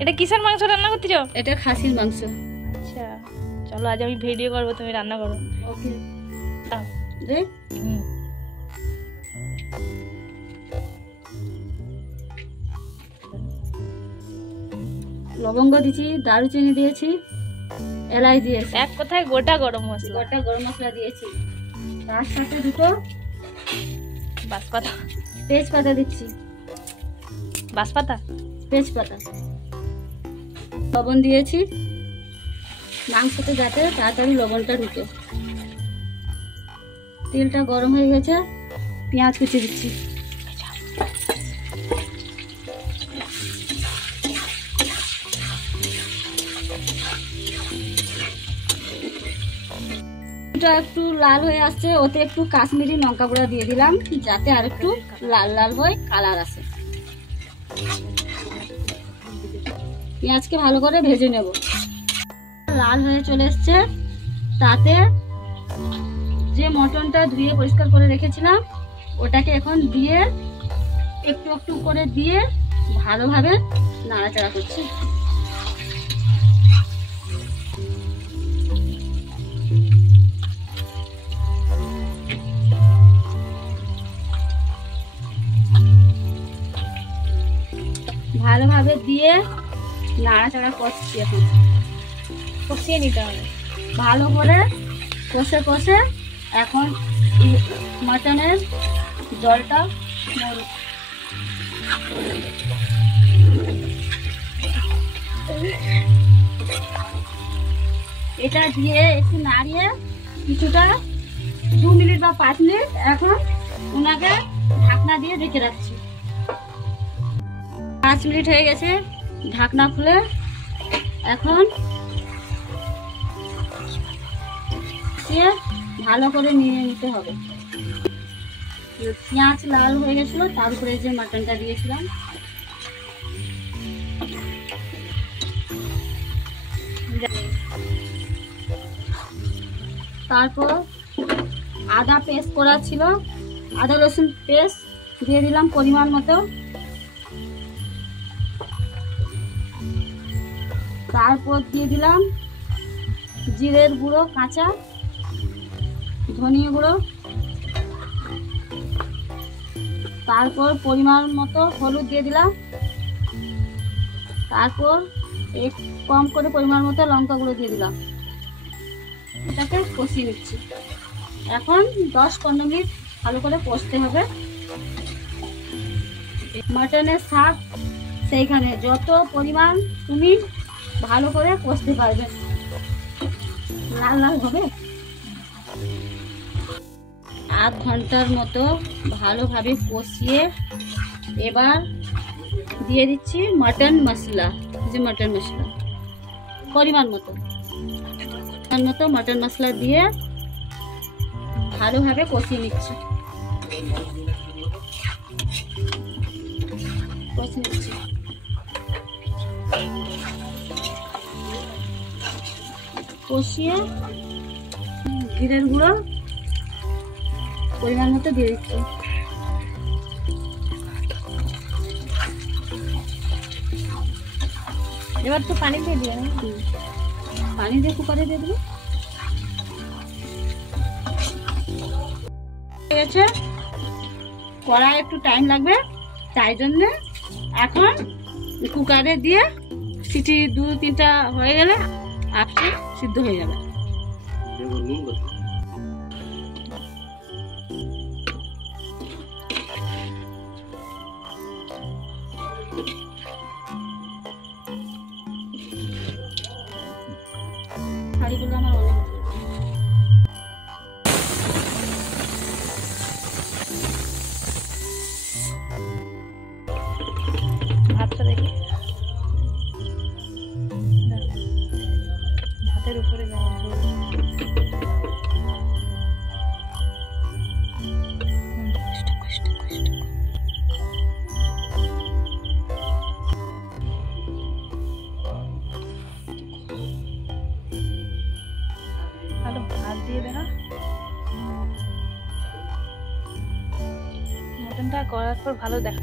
এটা কিসের মাংস রান্না করতেছো? এটা খাসির মাংস। আচ্ছা চলো আজ আমি ভিডিও করবো, তুমি রান্না করো। ওকে দাও। দে। লবঙ্গ দিয়েছি, দারুচিনি দিয়েছি, এলাচ দিয়েছি, এক কথায় গোটা গরম মশলা। গোটা গরম মশলা দিয়েছি, তার সাথে দুটো বাঁশপাতা। তেজপাতা দিচ্ছি, বাঁশপাতা তেজপাতা, লবণ দিয়েছি মাংসতে যাতে তাড়াতাড়ি লবণটা ঢুকে। তেলটা গরম হয়ে গেছে, পেঁয়াজ কুচি দিচ্ছি। একটু লাল হয়ে আসছে, ওতে একটু কাশ্মীরি লঙ্কা গুঁড়া দিয়ে দিলাম যাতে আর একটু লাল লাল হয়ে কালার আসে। পেঁয়াজকে ভালো করে ভেজে নেব। লাল হয়ে চলে এসছে, তাতে যে মটনটা ধুয়ে পরিষ্কার করে রেখেছিলাম ওটাকে এখন দিয়ে একটু একটু করে দিয়ে ভালোভাবে নাড়াচাড়া করছি। ভালোভাবে দিয়ে নাড়াচাড়া করছি। এখন কষিয়ে নিতে হবে ভালো করে, কষে কষে এখন মাটনের জলটা মরুক। এটা দিয়ে একটু নাড়িয়ে কিছুটা 2 মিনিট বা 5 মিনিট এখন ওনাকে ঢাকনা দিয়ে রেখে রাখছি। 5 মিনিট হয়ে গেছে, ঢাকনা খুলে এখন ভালো করে নিয়ে নিতে হবে। পেঁয়াজ লাল হয়ে গেছিল, তার উপরে যে মাটনটা দিয়েছিলাম তারপর আদা পেস্ট করা ছিল, আদা রসুন পেস্ট দিয়ে দিলাম পরিমাণ মতো। তারপর দিয়ে দিলাম জিরের গুঁড়ো কাঁচা, ধনিয়া গুঁড়ো, তারপর পরিমাণ মতো হলুদ দিয়ে দিলাম, তারপর কম করে পরিমাণ মতো লঙ্কা গুঁড়ো দিয়ে দিলাম। এটাকে কষিয়ে নিচ্ছি। এখন 10-15 মিনিট ভালো করে কষতে হবে। মাটনের স্বাদ সেইখানে যত পরিমাণ তুমি ভালো করে কষতে পারবে, লাল লাল হবে। আধ ঘন্টার মতো ভালোভাবে কষিয়ে এবার দিয়ে দিচ্ছি মটন মশলা। যে মটন মশলা পরিমাণ মতো মটন মশলা দিয়ে ভালোভাবে কষিয়ে নিচ্ছি। কষিয়ে জিরের গুঁড়ো পরিমাণ মতো দিয়ে দিচ্ছি। এবার তো পানি দিয়ে দিয়ে পানি দিয়ে কুকারে দিয়ে দেবো। কড়াই একটু টাইম লাগবে, তাই জন্য এখন কুকারে দিয়ে সিটি 2-3টা হয়ে গেলে আপনি সিদ্ধ হয়ে যাবে। শাড়িগুলো আমার অনেক ভাতটা দেখি, ভাতের উপরে যাওয়া ভালো। ভাত দিয়ে দেখা মটনটা করার পর ভালো দেখা।